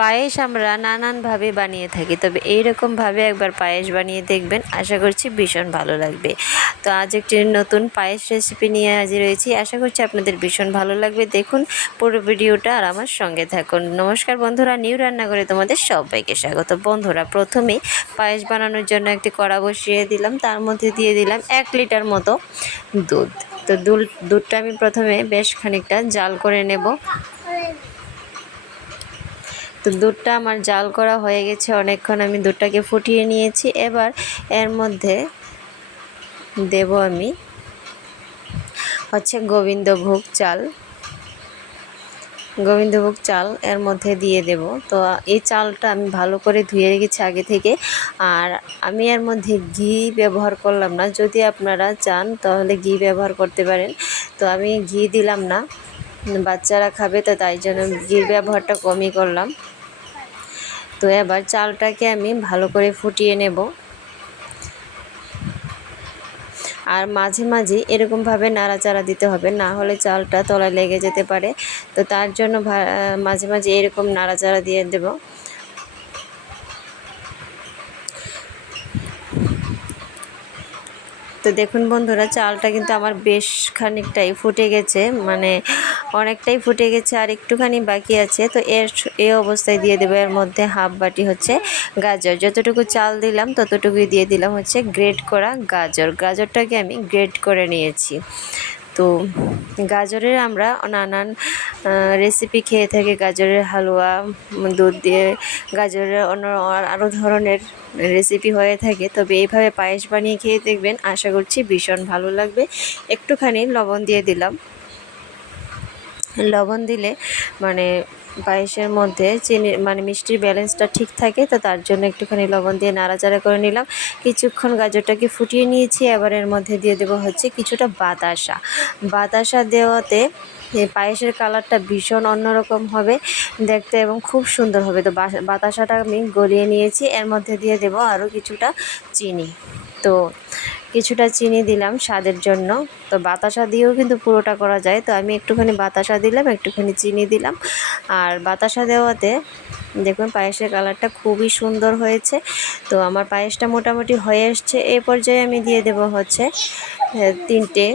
পায়েস আমরা নানানভাবে বানিয়ে থাকি, তবে এইরকমভাবে একবার পায়েস বানিয়ে দেখবেন, আশা করছি ভীষণ ভালো লাগবে। তো আজ একটি নতুন পায়েস রেসিপি নিয়ে হাজির হয়েছি, আশা করছি আপনাদের ভীষণ ভালো লাগবে। দেখুন পুরো ভিডিওটা আর আমার সঙ্গে থাকুন। নমস্কার বন্ধুরা, নিউ রান্নাঘরে তোমাদের সবাইকে স্বাগত। বন্ধুরা, প্রথমে পায়েস বানানোর জন্য একটি কড়া বসিয়ে দিলাম, তার মধ্যে দিয়ে দিলাম 1 লিটার মতো দুধ। তো দুধটা আমি প্রথমে বেশ খানিকটা জাল করে নেব। তো দুধটা আমার জাল করা হয়ে গেছে অনেকক্ষণ, আমি দুধটাকে ফুটিয়ে নিয়েছি। এবার এর মধ্যে দেব আমি গোবিন্দভোগ চাল এর মধ্যে দিয়ে দেব। তো এই চালটা আমি ভালো করে ধুয়ে রেখেছি আগে থেকে। আর আমি এর মধ্যে ঘি ব্যবহার করলাম না, যদি আপনারা চান তাহলে ঘি ব্যবহার করতে পারেন। তো আমি ঘি দিলাম না, বাচ্চারা খাবে, তো তাই জন্য ঘির ব্যবহারটা কমই করলাম। তো এবার চালটাকে আমি ভালো করে ফুটিয়ে নেব। আর মাঝে মাঝে এরকমভাবে নাড়াচাড়া দিতে হবে, না হলে চালটা তলায় লেগে যেতে পারে। তো তার জন্য মাঝে মাঝে এরকম নাড়াচাড়া দিয়ে দেব। তো দেখুন বন্ধুরা, চালটা কিন্তু আমার বেশ খানিকটাই ফুটে গেছে, মানে অনেকটাই ফুটে গেছে, আর একটুখানি বাকি আছে। তো এই অবস্থায় দিয়ে দেবো এর মধ্যে হাফ বাটি গাজর। যতটুকু চাল দিলাম ততটুকুই দিয়ে দিলাম গ্রেট করা গাজরটাকে আমি গ্রেট করে নিয়েছি। তো গাজরের আমরা নানান রেসিপি খেয়ে থাকি, গাজরের হালুয়া, দুধ দিয়ে গাজরের আরও ধরনের রেসিপি হয়ে থাকে। তবে এইভাবে পায়েস বানিয়ে খেয়ে দেখবেন, আশা করছি ভীষণ ভালো লাগবে। একটুখানি লবণ দিয়ে দিলাম। লবণ দিলে মানে পায়েসের মধ্যে চিনি মিষ্টির ব্যালেন্সটা ঠিক থাকে, তো তার জন্য একটুখানি লবণ দিয়ে নাড়াচাড়া করে নিলাম। কিছুক্ষণ গাজরটাকে ফুটিয়ে নিয়েছি। এবার এর মধ্যে দিয়ে দেবো কিছুটা বাতাসা দেওয়াতে পায়েসের কালারটা ভীষণ অন্যরকম হবে দেখতে এবং খুব সুন্দর হবে। তো বাতাসাটা আমি গলিয়ে নিয়েছি, এর মধ্যে দিয়ে দেবো আরও কিছুটা চিনি। তো কিছুটা চিনি দিলাম স্বাদের জন্য। তো বাতাসা দিয়েও কিন্তু পুরোটা করা যায়, তো আমি একটুখানি বাতাসা দিলাম, একটুখানি চিনি দিলাম। আর বাতাসা দেওয়াতে দেখুন পায়েসের কালারটা খুবই সুন্দর হয়েছে। তো আমার পায়েসটা মোটামুটি হয়ে এসছে। এই পর্যায়ে আমি দিয়ে দেবো 3টে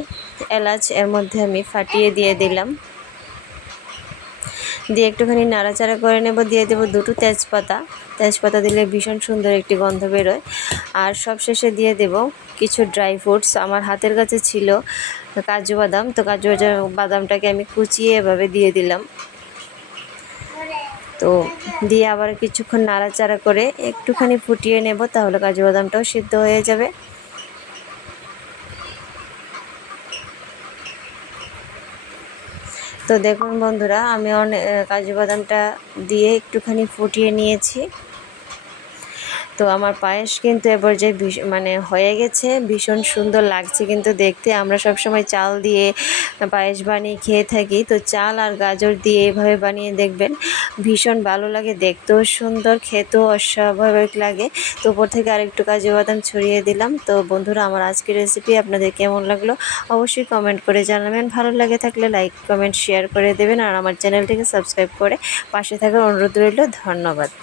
এলাচ এর মধ্যে আমি ফাটিয়ে দিয়ে দিলাম, দিয়ে একটুখানি নাড়াচাড়া করে নেব। দিয়ে দেবো 2টো তেজপাতা দিলে ভীষণ সুন্দর একটি গন্ধ বেরোয়। আর সবশেষে দিয়ে দেব কিছু ড্রাই ফ্রুটস। আমার হাতের কাছে ছিল কাজু বাদাম, তো বাদামটাকে আমি কুচিয়ে এভাবে দিয়ে দিলাম। তো দিয়ে আবার কিছুক্ষণ নাড়াচাড়া করে একটুখানি ফুটিয়ে নেব, তাহলে কাজু বাদামটাও সিদ্ধ হয়ে যাবে। তো দেখুন বন্ধুরা, আমি কাজু বাদামটা দিয়ে একটুখানি ফুটিয়ে নিয়েছি। তো আমার পায়েস কিন্তু এবার যে হয়ে গেছে, ভীষণ সুন্দর লাগছে কিন্তু দেখতে। আমরা সবসময় চাল দিয়ে পায়েস বানিয়ে খেয়ে থাকি, তো চাল আর গাজর দিয়ে এভাবে বানিয়ে দেখবেন, ভীষণ ভালো লাগে, দেখতেও সুন্দর, খেতেও অস্বাভাবিক লাগে। তো উপর থেকে আরেকটু কাজু বাদাম ছড়িয়ে দিলাম। তো বন্ধুরা, আমার আজকের রেসিপি আপনাদের কেমন লাগলো অবশ্যই কমেন্ট করে জানাবেন। ভালো লাগে থাকলে লাইক কমেন্ট শেয়ার করে দেবেন, আর আমার চ্যানেলটিকে সাবস্ক্রাইব করে পাশে থাকার অনুরোধ রইল। ধন্যবাদ।